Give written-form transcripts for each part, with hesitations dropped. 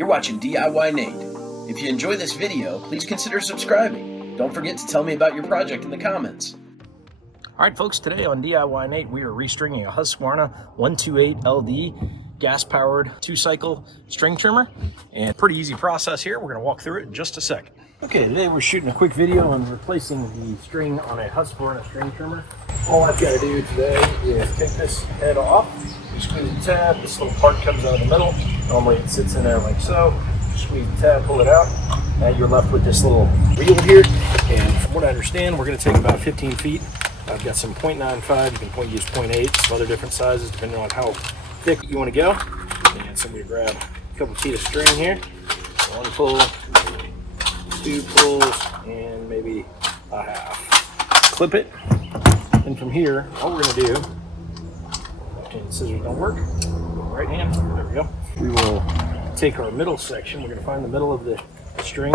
You're watching DIYNate. If you enjoy this video, please consider subscribing. Don't forget to tell me about your project in the comments. All right, folks, today on DIYNate, we are restringing a Husqvarna 128 LD gas-powered 2-cycle string trimmer. And pretty easy process here. We're going to walk through it in just a second. Okay, today we're shooting a quick video on replacing the string on a Husqvarna string trimmer. All I've got to do today is take this head off. You squeeze the tab, this little part comes out of the middle. Normally it sits in there like so. Squeeze the tab, pull it out. Now you're left with this little wheel here. And from what I understand, we're going to take about 15 feet. I've got some 0.95, you can use 0.8, some other different sizes depending on how thick you want to go. And so I'm going to grab a couple feet of string here. One pull, two pulls, and maybe a half. Clip it. And from here, all we're going to do, left-handed scissors don't work, right hand, there we go. We will take our middle section, we're going to find the middle of the string.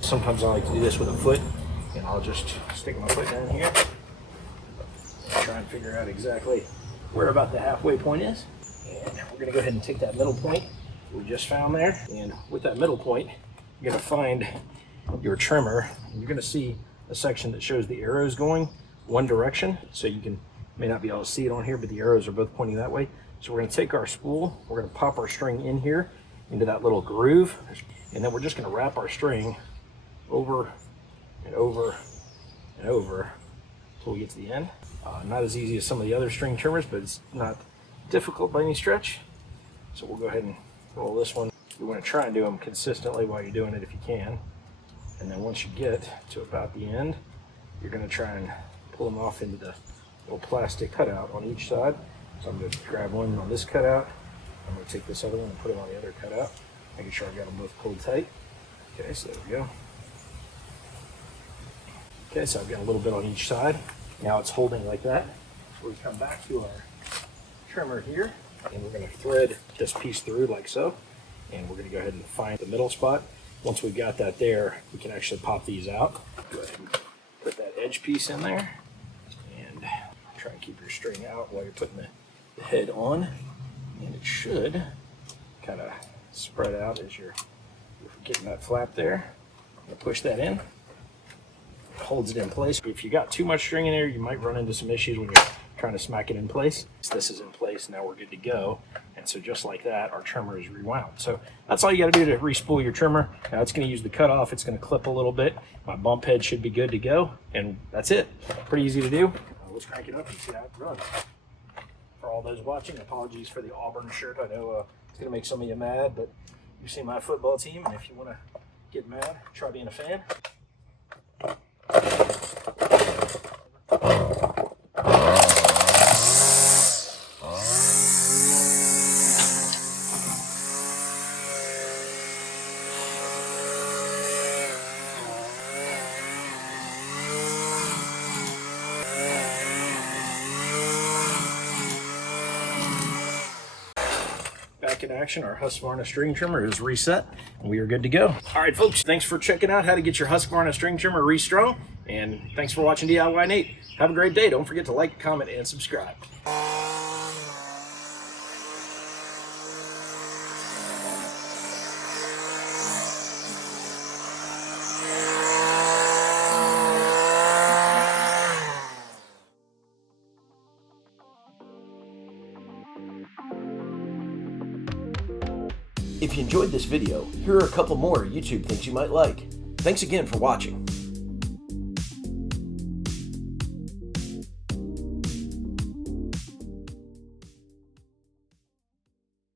Sometimes I like to do this with a foot, and I'll just stick my foot down here. Try and figure out exactly where about the halfway point is. And we're going to go ahead and take that middle point we just found there. And with that middle point, you're going to find your trimmer. And you're going to see a section that shows the arrows going one direction. So you may not be able to see it on here, but the arrows are both pointing that way. So we're going to take our spool, we're going to pop our string in here into that little groove. And then we're just going to wrap our string over and over and over until we get to the end. Not as easy as some of the other string trimmers, but it's not difficult by any stretch. So we'll go ahead and roll this one. You want to try and do them consistently while you're doing it if you can. And then once you get to about the end, you're going to try and pull them off into the little plastic cutout on each side. So I'm going to grab one on this cutout. I'm going to take this other one and put it on the other cutout, making sure I've got them both pulled tight. Okay, so there we go. Okay, so I've got a little bit on each side. Now it's holding like that. So we come back to our trimmer here, and we're going to thread this piece through like so. And we're going to go ahead and find the middle spot. Once we've got that there, we can actually pop these out. Go ahead and put that edge piece in there. And try and keep your string out while you're putting the head on. And it should kind of spread out as you're getting that flap there. I'm going to push that in. Holds it in place. If you got too much string in there, you might run into some issues when you're trying to smack it in place. This is in place, now we're good to go. And so just like that, our trimmer is rewound. So that's all you got to do to re-spool your trimmer. Now it's going to use the cutoff, it's going to clip a little bit. My bump head should be good to go, and that's it. Pretty easy to do. Let's crank it up and see how it runs. For all those watching, apologies for the Auburn shirt. I know it's going to make some of you mad, but you see my football team, and if you want to get mad, try being a fan. Back in action, our Husqvarna string trimmer is reset and we are good to go. All right, folks, thanks for checking out how to get your Husqvarna string trimmer restrung, and thanks for watching DIYNate. Have a great day. Don't forget to like, comment, and subscribe. If you enjoyed this video, here are a couple more YouTube things you might like. Thanks again for watching.